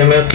MAQ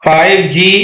5G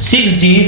6G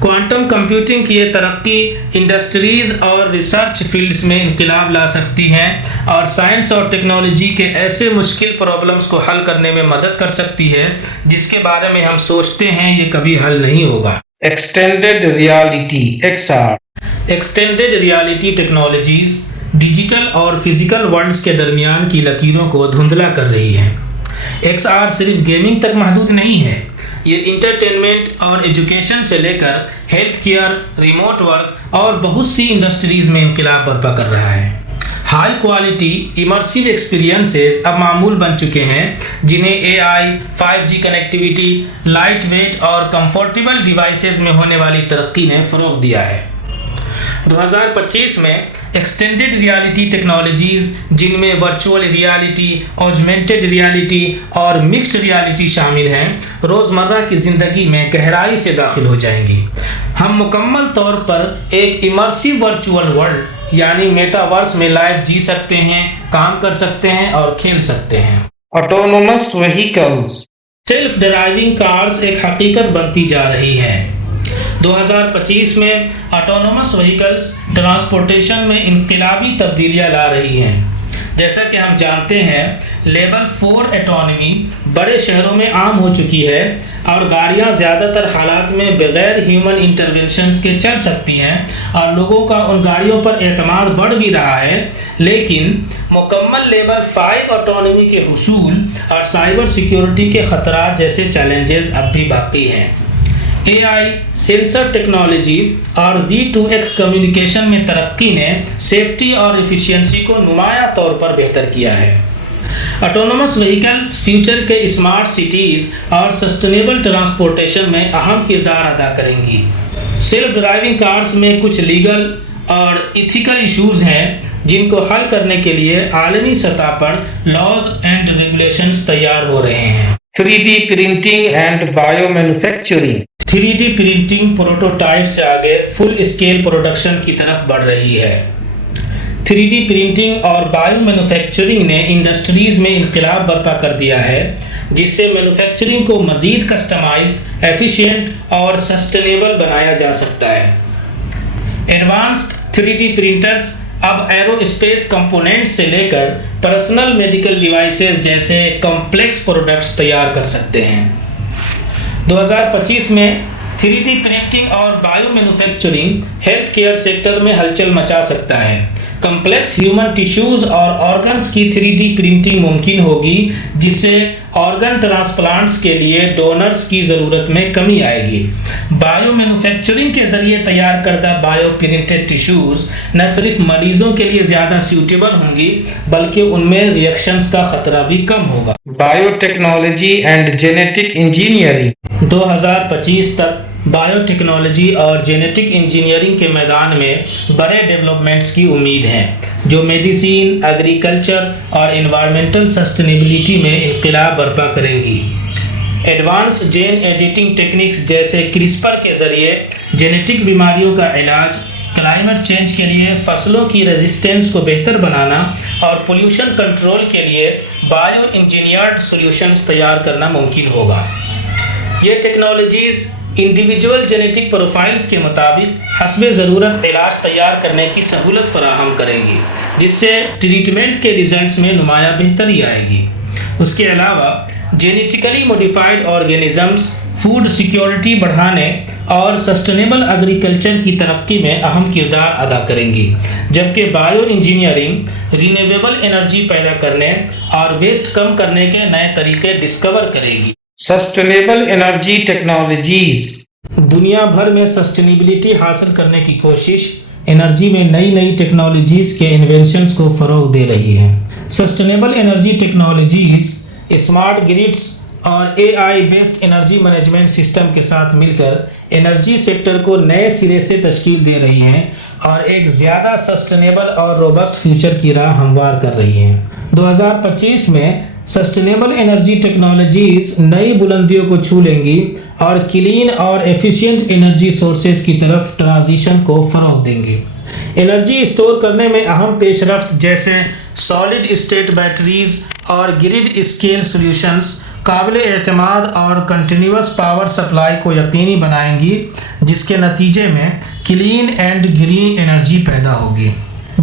quantum computing کی یہ ترقی انڈسٹریز اور ریسرچ فیلڈز میں انقلاب لا سکتی ہے اور سائنس اور ٹیکنالوجی کے ایسے مشکل پرابلمز کو حل کرنے میں مدد کر سکتی ہے جس کے بارے میں ہم سوچتے ہیں یہ کبھی حل نہیں ہوگا۔ Extended reality XR extended reality technologies digital اور فزیکل ورلڈز کے درمیان کی لکیروں کو دھندلا کر رہی ہے۔ XR صرف گیمنگ تک محدود نہیں ہے، یہ انٹرٹینمنٹ اور ایجوکیشن سے لے کر ہیلتھ کیئر، ریموٹ ورک اور بہت سی انڈسٹریز میں انقلاب برپا کر رہا ہے۔ ہائی کوالٹی ایمرسیو ایکسپیرینسز اب معمول بن چکے ہیں جنہیں AI، 5G connectivity, light weight اور کمفورٹیبل ڈیوائسز میں ہونے والی ترقی نے فروغ دیا ہے۔ 2025 میں ایکسٹینڈڈ ریالٹی ٹیکنالوجیز جن میں ورچوئل ریالٹی، آگمنٹڈ ریالٹی اور مکسڈ ریالٹی شامل ہیں، روزمرہ کی زندگی میں گہرائی سے داخل ہو جائیں گی۔ ہم مکمل طور پر ایک ایمرسیو ورچوئل ورلڈ یعنی میٹاورس میں لائف جی سکتے ہیں، کام کر سکتے ہیں اور کھیل سکتے ہیں۔ Autonomous vehicles self driving cars ایک حقیقت بنتی جا رہی ہے۔ 2025 میں آٹونومس وہیکلز ٹرانسپورٹیشن میں انقلابی تبدیلیاں لا رہی ہیں۔ جیسا کہ ہم جانتے ہیں لیول 4 آٹونومی بڑے شہروں میں عام ہو چکی ہے اور گاڑیاں زیادہ تر حالات میں بغیر ہیومن انٹرونشنز کے چل سکتی ہیں اور لوگوں کا ان گاڑیوں پر اعتماد بڑھ بھی رہا ہے، لیکن مکمل لیول 5 آٹونومی کے حصول اور سائبر سیکیورٹی کے خطرات جیسے چیلنجز اب بھی باقی ہیں۔ AI، سینسر ٹیکنالوجی اور V2X کمیونیکیشن میں ترقی نے سیفٹی اور ایفیشینسی کو نمایاں طور پر بہتر کیا ہے۔ آٹونومس وہیکلز فیوچر کے اسمارٹ سٹیز اور سسٹینیبل ٹرانسپورٹیشن میں اہم کردار ادا کریں گی۔ سیلف ڈرائیونگ کارز میں کچھ لیگل اور ایتھیکل ایشوز ہیں جن کو حل کرنے کے لیے عالمی سطح پر لاز اینڈ ریگولیشنز تیار ہو رہے ہیں۔ 3D printing and bio manufacturing 3D printing prototype سے آگے فل اسکیل پروڈکشن کی طرف بڑھ رہی ہے۔ 3D پرنٹنگ اور بایو مینوفیکچرنگ نے انڈسٹریز میں انقلاب برپا کر دیا ہے جس سے مینوفیکچرنگ کو مزید کسٹمائزڈ، ایفیشینٹ اور سسٹینیبل بنایا جا سکتا ہے۔ ایڈوانسڈ 3D پرنٹرز اب ایرو اسپیس کمپوننٹ سے لے کر پرسنل میڈیکل ڈیوائسز جیسے کمپلیکس پروڈکٹس تیار کر سکتے ہیں۔ 2025 میں 3D پرنٹنگ اور bio manufacturing health care sector میں ہلچل مچا سکتا ہے۔ کمپلیکس ہیومن ٹیشوز اور آرگنز کی 3D پرنٹنگ ممکن ہوگی جس سے آرگن ٹرانسپلانٹس کے لیے ڈونرز کی ضرورت میں کمی آئے گی۔ بایو مینوفیکچرنگ کے ذریعے تیار کردہ بایو پرنٹڈ ٹیشوز نہ صرف مریضوں کے لیے زیادہ سیوٹیبل ہوں گی بلکہ ان میں ریئیکشنز کا خطرہ بھی کم ہوگا۔ Bio technology and genetic engineering 2025 تک بایو ٹیکنالوجی اور جینیٹک انجینئرنگ کے میدان میں بڑے ڈیولپمنٹس کی امید ہے جو میڈیسین، ایگریکلچر اور انوائرمنٹل سسٹینیبلٹی میں انقلاب برپا کریں گی۔ ایڈوانس جین ایڈیٹنگ ٹیکنیکس جیسے کرسپر کے ذریعے جینیٹک بیماریوں کا علاج، کلائمیٹ چینج کے لیے فصلوں کی ریزسٹنس کو بہتر بنانا اور پولیوشن کنٹرول کے لیے بایو انجینئرڈ سولوشنز تیار کرنا ممکن ہوگا۔ یہ ٹیکنالوجیز انڈیویجول جینیٹک پروفائلز کے مطابق حسب ضرورت علاج تیار کرنے کی سہولت فراہم کریں گی جس سے ٹریٹمنٹ کے ریزلٹس میں نمایاں بہتری آئے گی۔ اس کے علاوہ genetically modified organisms food security بڑھانے اور سسٹینیبل ایگریکلچر کی ترقی میں اہم کردار ادا کریں گی، جبکہ بایو انجینئرنگ رینیویبل انرجی پیدا کرنے اور ویسٹ کم کرنے کے نئے طریقے ڈسکور کرے گی۔ سسٹینیبل انرجی ٹیکنالوجیز دنیا بھر میں سسٹینیبلٹی حاصل کرنے کی کوشش انرجی میں نئی نئی ٹیکنالوجیز کے انوینشنز کو فروغ دے رہی ہے۔ Sustainable energy technologies smart grades اور AI based energy management system کے ساتھ مل کر انرجی سیکٹر کو نئے سرے سے تشکیل دے رہی ہیں اور ایک زیادہ سسٹینیبل اور روبسٹ فیوچر کی راہ ہموار کر رہی ہیں۔ 2025 میں سسٹینیبل انرجی ٹیکنالوجیز نئی بلندیوں کو چھو لیں گی اور کلین اور ایفیشینٹ انرجی سورسز کی طرف ٹرانزیشن کو فروغ دیں گے۔ انرجی اسٹور کرنے میں اہم پیش رفت جیسے سالڈ اسٹیٹ بیٹریز اور گرڈ اسکیل سولوشنز قابل اعتماد اور کنٹینیوس پاور سپلائی کو یقینی بنائیں گی، جس کے نتیجے میں کلین اینڈ گرین انرجی پیدا ہوگی۔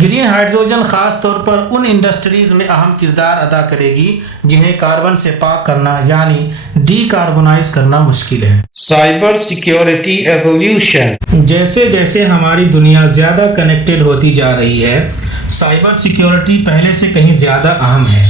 گرین ہائیڈروجن خاص طور پر ان انڈسٹریز میں اہم کردار ادا کرے گی جنہیں کاربن سے پاک کرنا یعنی ڈی کاربونائز کرنا مشکل ہے۔ Cyber security evolution. جیسے جیسے ہماری دنیا زیادہ کنیکٹڈ ہوتی جا رہی ہے، سائبر سیکیورٹی پہلے سے کہیں زیادہ اہم ہے،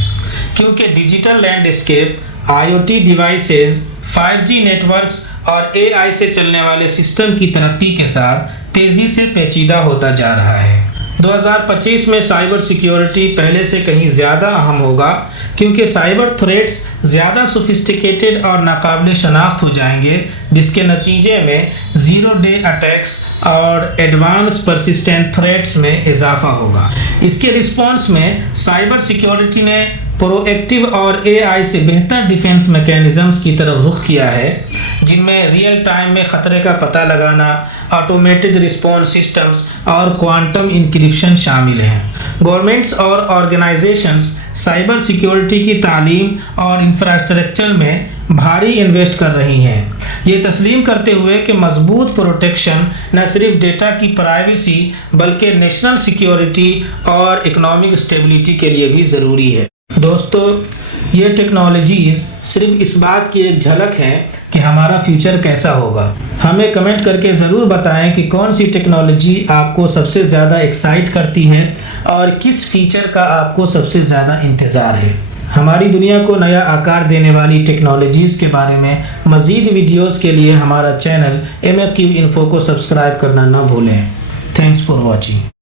کیونکہ digital landscape, I O T devices, 5G networks اور AI سے چلنے والے سسٹم کی ترقی کے ساتھ تیزی سے پیچیدہ ہوتا جا رہا ہے۔ 2025 میں سائبر سیکیورٹی پہلے سے کہیں زیادہ اہم ہوگا، کیونکہ سائبر تھریٹس زیادہ سوفسٹیکیٹڈ اور ناقابل شناخت ہو جائیں گے، جس کے نتیجے میں زیرو ڈے اٹیکس اور ایڈوانس پرسسٹنٹ تھریٹس میں اضافہ ہوگا۔ اس کے رسپانس میں سائبر سیکیورٹی نے پرو ایکٹیو اور AI سے بہتر ڈیفنس میکینزمز کی طرف رخ کیا ہے، جن میں ریئل ٹائم میں خطرے کا پتہ لگانا، آٹومیٹڈ رسپانس سسٹمز اور کوانٹم انکرپشن شامل ہیں۔ گورنمنٹس اور آرگنائزیشنز سائبر سیکیورٹی کی تعلیم اور انفراسٹرکچر میں بھاری انویسٹ کر رہی ہیں، یہ تسلیم کرتے ہوئے کہ مضبوط پروٹیکشن نہ صرف ڈیٹا کی پرائیویسی بلکہ نیشنل سیکیورٹی اور اکنامک اسٹیبلٹی کے لیے بھی ضروری ہے۔ دوستو، یہ ٹیکنالوجیز صرف اس بات کی ایک جھلک ہے کہ ہمارا فیوچر کیسا ہوگا۔ ہمیں کمنٹ کر کے ضرور بتائیں کہ کون سی ٹیکنالوجی آپ کو سب سے زیادہ ایکسائٹ کرتی ہے اور کس فیچر کا آپ کو سب سے زیادہ انتظار ہے۔ ہماری دنیا کو نیا آکار دینے والی ٹیکنالوجیز کے بارے میں مزید ویڈیوز کے لیے ہمارا چینل MAQ Info کو سبسکرائب کرنا نہ بھولیں۔ Thanks for watching.